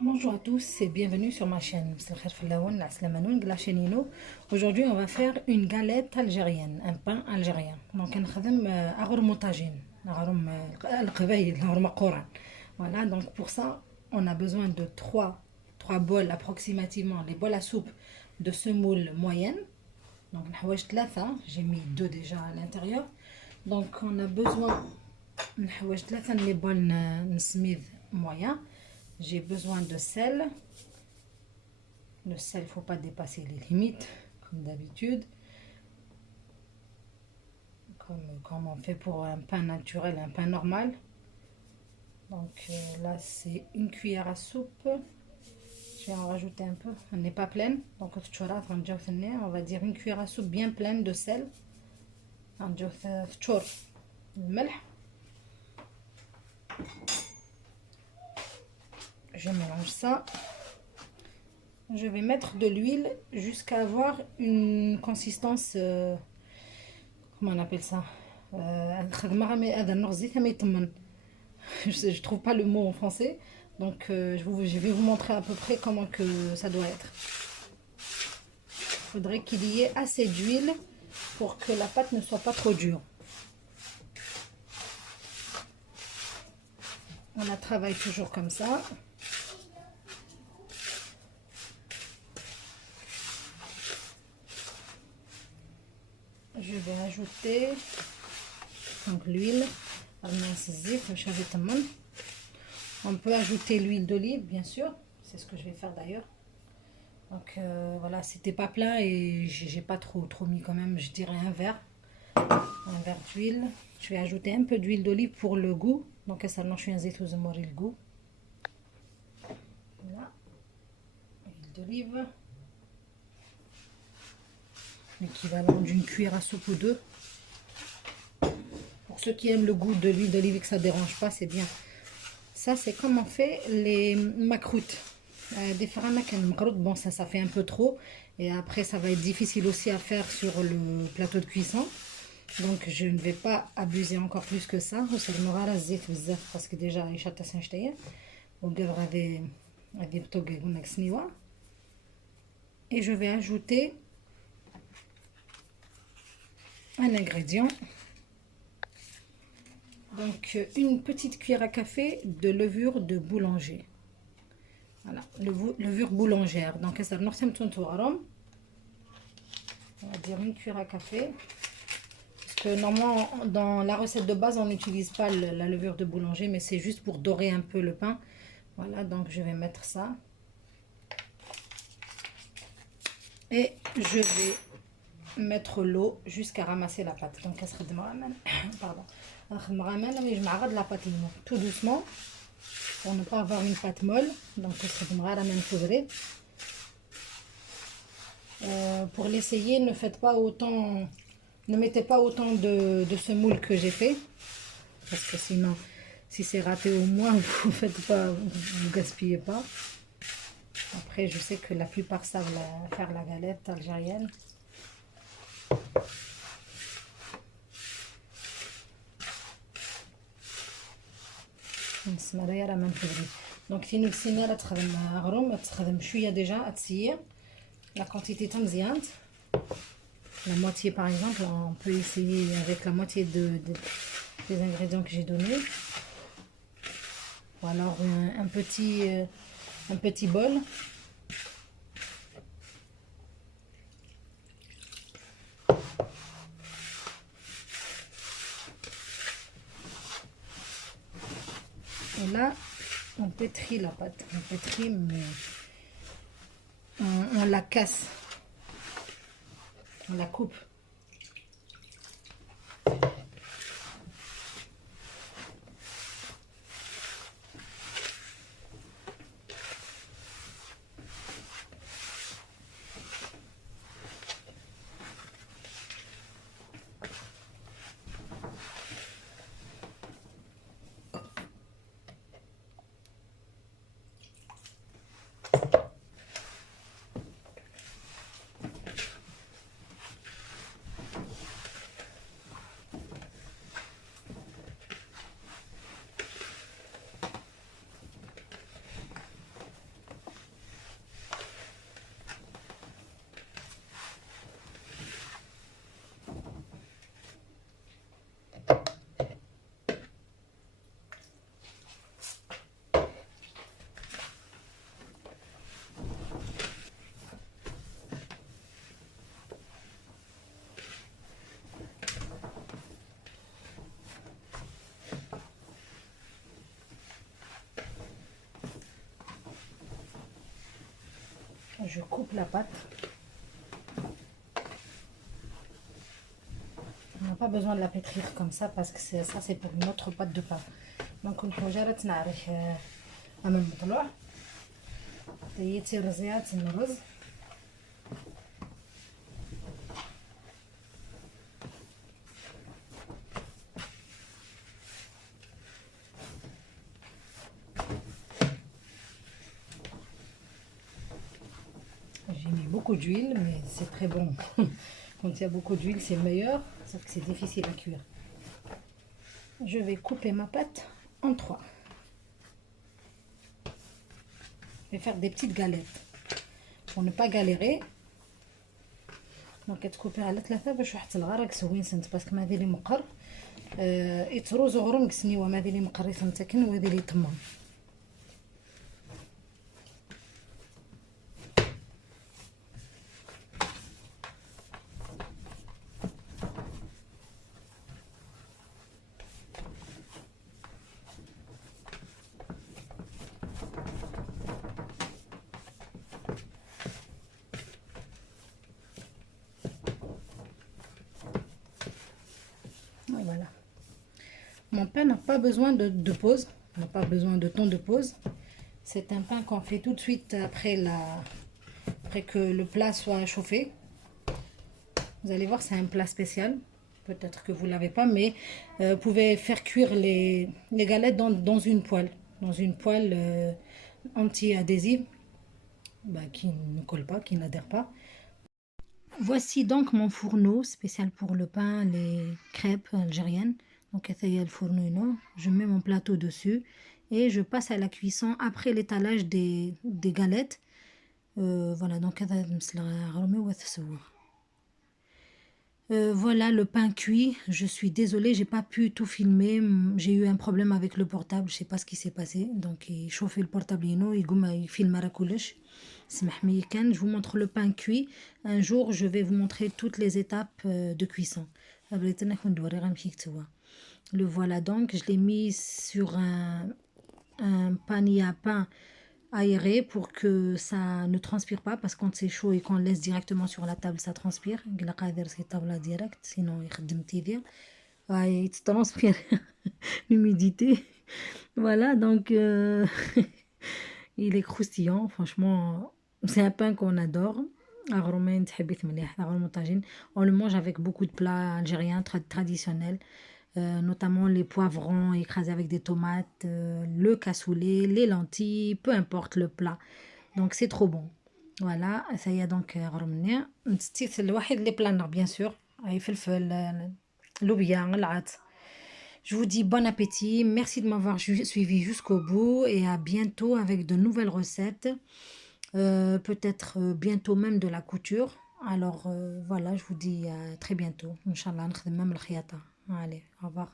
Bonjour à tous et bienvenue sur ma chaîne. La chaîne Ino. Aujourd'hui, on va faire une galette algérienne, un pain algérien. Donc, on va agrom tagine, voilà, donc pour ça, on a besoin de trois bols approximativement, les bols à soupe de semoule moyenne. Donc, j'ai mis deux déjà à l'intérieur. Donc, on a besoin de les bols smith moyen. J'ai besoin de sel. Le sel, il ne faut pas dépasser les limites, comme d'habitude. Comme on fait pour un pain naturel, un pain normal. Donc là, c'est une cuillère à soupe. Je vais en rajouter un peu. Elle n'est pas pleine. Donc, on va dire une cuillère à soupe bien pleine de sel. Je mélange ça. Je vais mettre de l'huile jusqu'à avoir une consistance, comment on appelle ça, je trouve pas le mot en français, donc je vais vous montrer à peu près comment que ça doit être. Il faudrait qu'il y ait assez d'huile pour que la pâte ne soit pas trop dure. On la travaille toujours comme ça. Je vais ajouter donc l'huile. On peut ajouter l'huile d'olive, bien sûr. C'est ce que je vais faire d'ailleurs. Donc voilà, c'était pas plein et j'ai pas trop mis quand même. Je dirais un verre d'huile. Je vais ajouter un peu d'huile d'olive pour le goût. Donc ça je suis un zéto le goût. Voilà, huile d'olive. L'équivalent d'une cuillère à soupe ou deux. Pour ceux qui aiment le goût de l'huile d'olive et que ça ne dérange pas, c'est bien. Ça, c'est comme on fait les macroutes. Des bon, ça fait un peu trop. Et après, ça va être difficile aussi à faire sur le plateau de cuisson. Donc, je ne vais pas abuser encore plus que ça. Parce que déjà, et je vais ajouter un ingrédient. Donc, une petite cuillère à café de levure de boulanger. Voilà, levure boulangère. Donc, ça on va dire une cuillère à café. Parce que normalement, dans la recette de base, on n'utilise pas la levure de boulanger, mais c'est juste pour dorer un peu le pain. Voilà, donc je vais mettre ça. Et je vais mettre l'eau jusqu'à ramasser la pâte. Donc, pardon. Je m'arrête la pâte tout doucement pour ne pas avoir une pâte molle. Donc, pour l'essayer, ne mettez pas autant de semoule que j'ai fait, parce que sinon, si c'est raté au moins, vous faites pas, vous gaspillez pas. Après, je sais que la plupart savent faire la galette algérienne. Donc si nous déjà la quantité تمزيانت. La moitié par exemple, on peut essayer avec la moitié des ingrédients que j'ai donnés. Ou alors un petit bol. Et là, on pétrit la pâte. On pétrit, mais on la casse. On la coupe. Je coupe la pâte. On n'a pas besoin de la pétrir comme ça parce que ça c'est pour une autre pâte de pain. Donc الحوجة تنعرف أمام المطلوع تيتي رزيات الرز. J'ai mis beaucoup d'huile, mais c'est très bon. Quand il y a beaucoup d'huile, c'est meilleur, sauf que c'est difficile à cuire. Je vais couper ma pâte en 3. Je vais faire des petites galettes pour ne pas galérer. دونك كتكوبي على 3 باش واحد الغرق زوين سنت باسكو ما ديري مقر يتروز غرم كسنيوه ما ديري مقر يتمتكن وديري طمان. Voilà. Mon pain n'a pas besoin de pause, n'a pas besoin de temps de pause. C'est un pain qu'on fait tout de suite après que le plat soit chauffé. Vous allez voir, c'est un plat spécial. Peut-être que vous ne l'avez pas, mais vous pouvez faire cuire les galettes dans une poêle. Dans une poêle anti-adhésive qui ne colle pas, qui n'adhère pas. Voici donc mon fourneau spécial pour le pain, les crêpes algériennes. Donc le fourneau, je mets mon plateau dessus et je passe à la cuisson après l'étalage des galettes. Voilà, donc voilà le pain cuit. Je suis désolée, j'ai pas pu tout filmer. J'ai eu un problème avec le portable, je sais pas ce qui s'est passé. Donc il chauffait le portable, il filme à coulesh. Je vous montre le pain cuit. Un jour, je vais vous montrer toutes les étapes de cuisson. Le voilà donc, je l'ai mis sur un panier à pain aéré pour que ça ne transpire pas, parce que quand c'est chaud et qu'on le laisse directement sur la table, ça transpire. Sinon, il transpire l'humidité. Voilà, donc il est croustillant, franchement. C'est un pain qu'on adore. On le mange avec beaucoup de plats algériens traditionnels, notamment les poivrons écrasés avec des tomates, le cassoulet, les lentilles, peu importe le plat. Donc c'est trop bon. Voilà, ça y est donc c'est le واحد اللي بلانر bien sûr. فلفل لوبيا العدس. Je vous dis bon appétit, merci de m'avoir suivi jusqu'au bout et à bientôt avec de nouvelles recettes, peut-être bientôt même de la couture. Alors voilà, je vous dis à très bientôt. Inch'Allah, نخدم même الخياطة. Allez, au revoir.